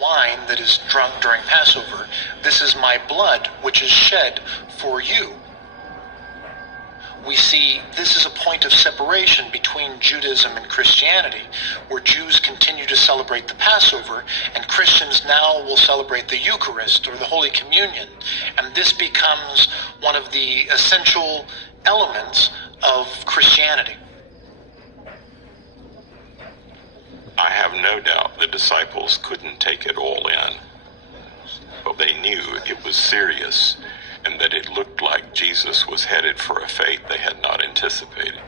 wine that is drunk during Passover. This is my blood, which is shed for you. We see this is a point of separation between Judaism and Christianity, where Jews continue to celebrate the Passover, and Christians now will celebrate the Eucharist, or the Holy Communion. And this becomes one of the essential elements of Christianity. I have no doubt the disciples couldn't take it all in, but they knew it was serious and that it looked like Jesus was headed for a fate they had not anticipated.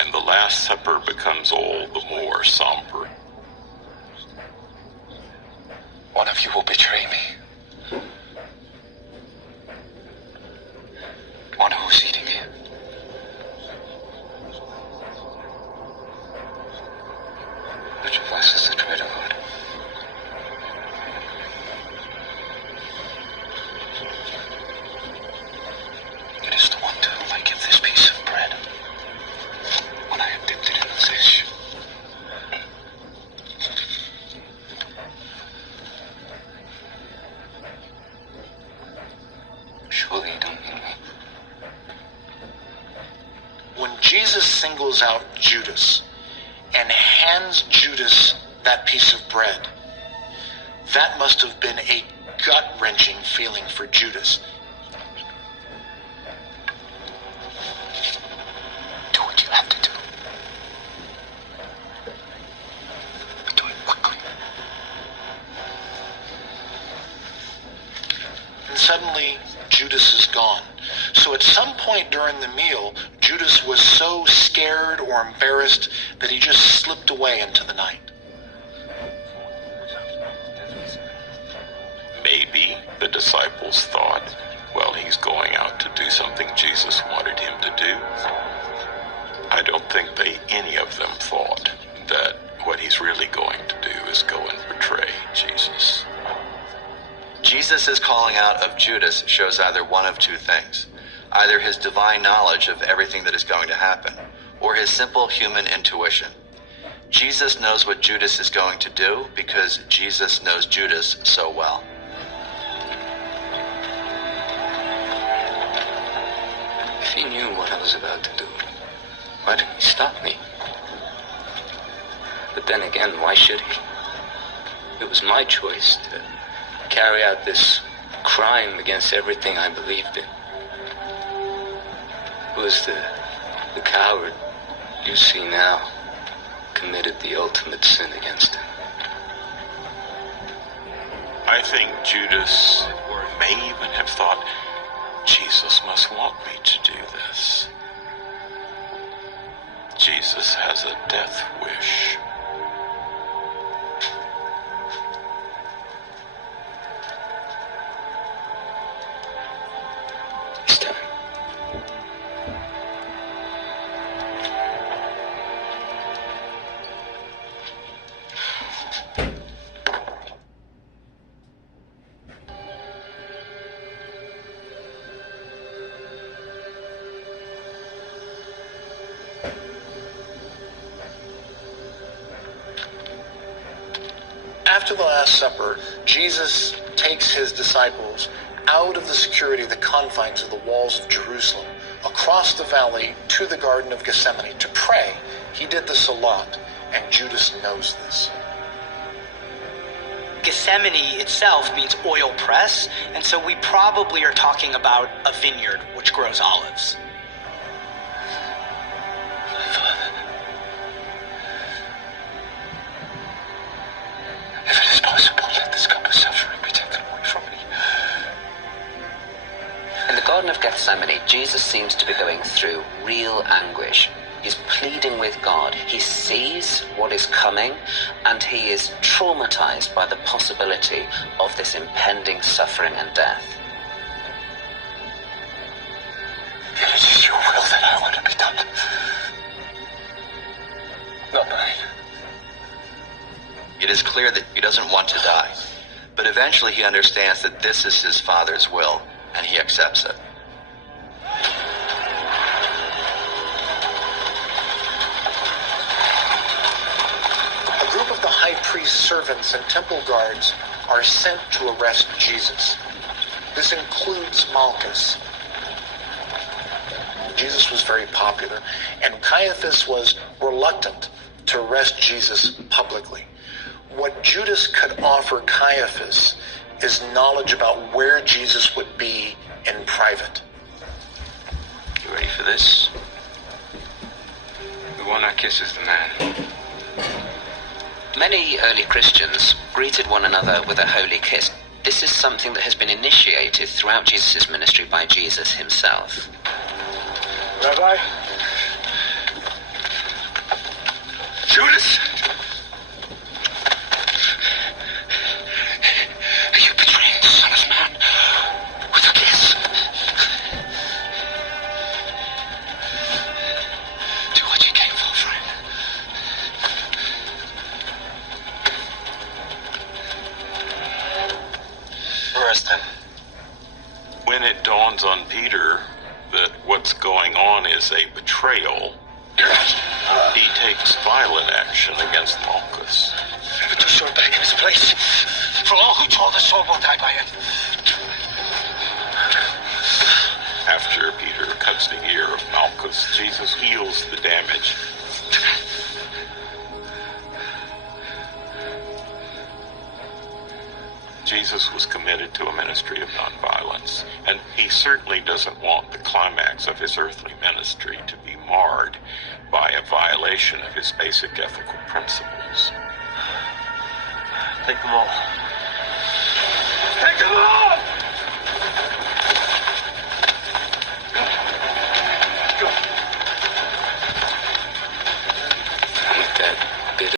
And the Last Supper becomes all the more somber. One of you will betray me. One who's eating it. Which of us is the traitor, Lord? It is the one to whom I give this piece of bread, when I have dipped it in the fish. Surely you don't mean me. When Jesus singles out Judas and hands Judas that piece of bread, that must have been a gut-wrenching feeling for Judas. Do what you have to do. But do it quickly. And suddenly, Judas is gone. So at some point during the meal, Judas was so scared or embarrassed that he just slipped away into the night. Maybe the disciples thought, well, he's going out to do something Jesus wanted him to do. I don't think any of them thought that what he's really going to do is go and betray Jesus. Jesus' calling out of Judas shows either one of two things. Either his divine knowledge of everything that is going to happen, or his simple human intuition. Jesus knows what Judas is going to do because Jesus knows Judas so well. If he knew what I was about to do, why didn't he stop me? But then again, why should he? It was my choice to carry out this crime against everything I believed in. It was the coward you see now committed the ultimate sin against him. I think Judas may even have thought, Jesus must want me to do this. Jesus has a death wish. It's time. After the Last Supper, Jesus takes his disciples out of the security of the confines of the walls of Jerusalem, across the valley to the Garden of Gethsemane to pray. He did this a lot, and Judas knows this. Gethsemane itself means oil press, and so we probably are talking about a vineyard which grows olives. If it is possible, let this cup of suffering be taken away from me. In the Garden of Gethsemane, Jesus seems to be going through real anguish. He's pleading with God. He sees what is coming, and he is traumatized by the possibility of this impending suffering and death. If it is your will, then I want to be done. Not mine. It is clear that he doesn't want to die, but eventually he understands that this is his Father's will, and he accepts it. servants and temple guards are sent to arrest Jesus. This includes Malchus. Jesus was very popular, and Caiaphas was reluctant to arrest Jesus publicly. What Judas could offer Caiaphas is knowledge about where Jesus would be in private. You ready for this? The one that kisses the man. Many early Christians greeted one another with a holy kiss. This is something that has been initiated throughout Jesus' ministry by Jesus himself. Rabbi? Judas! Are you betraying the Son of Man with a kiss? Do what you came for, friend. Arrest him. When it dawns on Peter that what's going on is a betrayal, he takes violent action against Malchus. Put your sword back in his place. For all who draw the sword will die by it. After Peter cuts the ear of Malchus, Jesus heals the damage. Jesus was committed to a ministry of nonviolence, and he certainly doesn't want the climax of his earthly ministry to be marred by a violation of his basic ethical principles. Take them all.